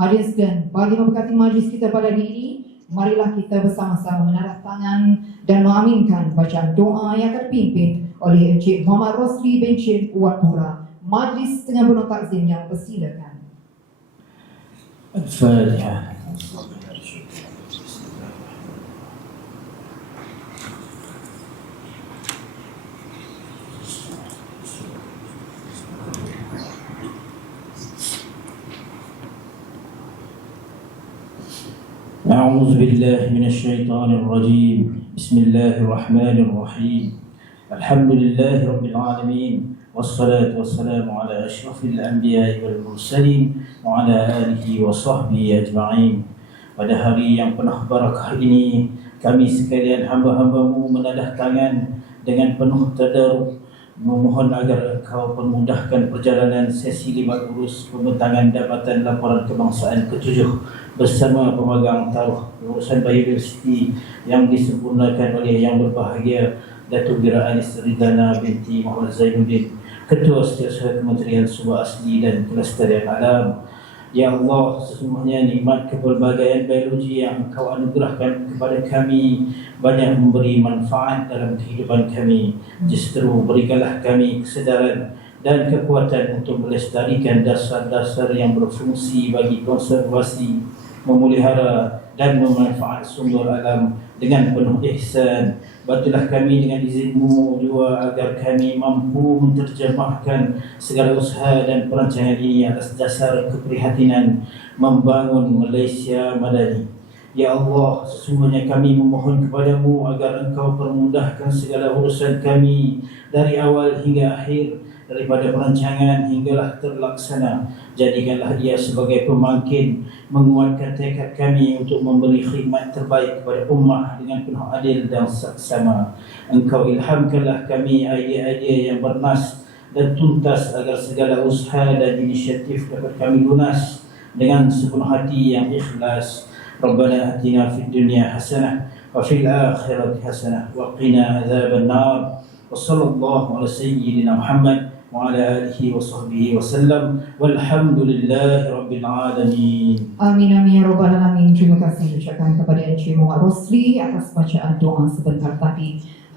Hadirin sekalian, bagi memberkati majlis kita pada hari ini, marilah kita bersama-sama menadah tangan dan mengaminkan bacaan doa yang terpimpin oleh Encik Muhammad Rosli bin Syed Wat Pura. Majlis dengan penuh takzim yang persilakan. Al-Fatihah. أعوذ بالله من الشيطان الرجيم. بسم الله الرحمن الرحيم. الحمد لله رب العالمين، والصلاة والسلام على أشرف الأنبياء والمرسلين وعلى آله وصحبه أجمعين. Pada hari yang penuh barakah ini, kami sekalian hamba-hambamu menadah tangan dengan penuh tadarruk, memohon agar Engkau permudahkan perjalanan sesi 5 urus pembentangan Jabatan Laporan Kebangsaan ke-7 bersama pemegang taruh urusan biodiversiti yang disempurnakan oleh Yang Berbahagia Datuk Dira Anis Ridana binti Muhammad Zainuddin, Ketua Setiausaha Kementerian Sumber Asli dan Kelestarian Alam. Ya Allah, sesungguhnya nikmat kepelbagaian biologi yang Engkau anugerahkan kepada kami banyak memberi manfaat dalam kehidupan kami. Justru berikanlah kami kesedaran dan kekuatan untuk melestarikan dasar-dasar yang berfungsi bagi konservasi, memelihara dan memanfaat sumber alam dengan penuh ihsan. Bantulah kami dengan izin-Mu juga agar kami mampu menterjemahkan segala usaha dan perancangan ini atas dasar keprihatinan membangun Malaysia Madani. Ya Allah, sesungguhnya kami memohon kepadamu agar Engkau permudahkan segala urusan kami dari awal hingga akhir, daripada perancangan hinggalah terlaksana. Jadikanlah ia sebagai pembangkit, menguatkan tekad kami untuk memberi khidmat terbaik kepada ummah dengan penuh adil dan saksama. Engkau ilhamkanlah kami idea-idea yang bernas dan tuntas agar segala usaha dan inisiatif dapat kami lunas dengan sepenuh hati yang ikhlas. Rabbana atina fid dunya hasanah wa fil akhirati hasanah wa qina adzaban nar. Wa sallallahu ala sayyidina Muhammad wa ala alihi wa sahbihi wa sallam, walhamdulillahi rabbil alamin. Amin amin ya rabbal alamin. Terima kasih ucapkan kepada Encik Muhammad Rosli atas bacaan doa sebentar tadi.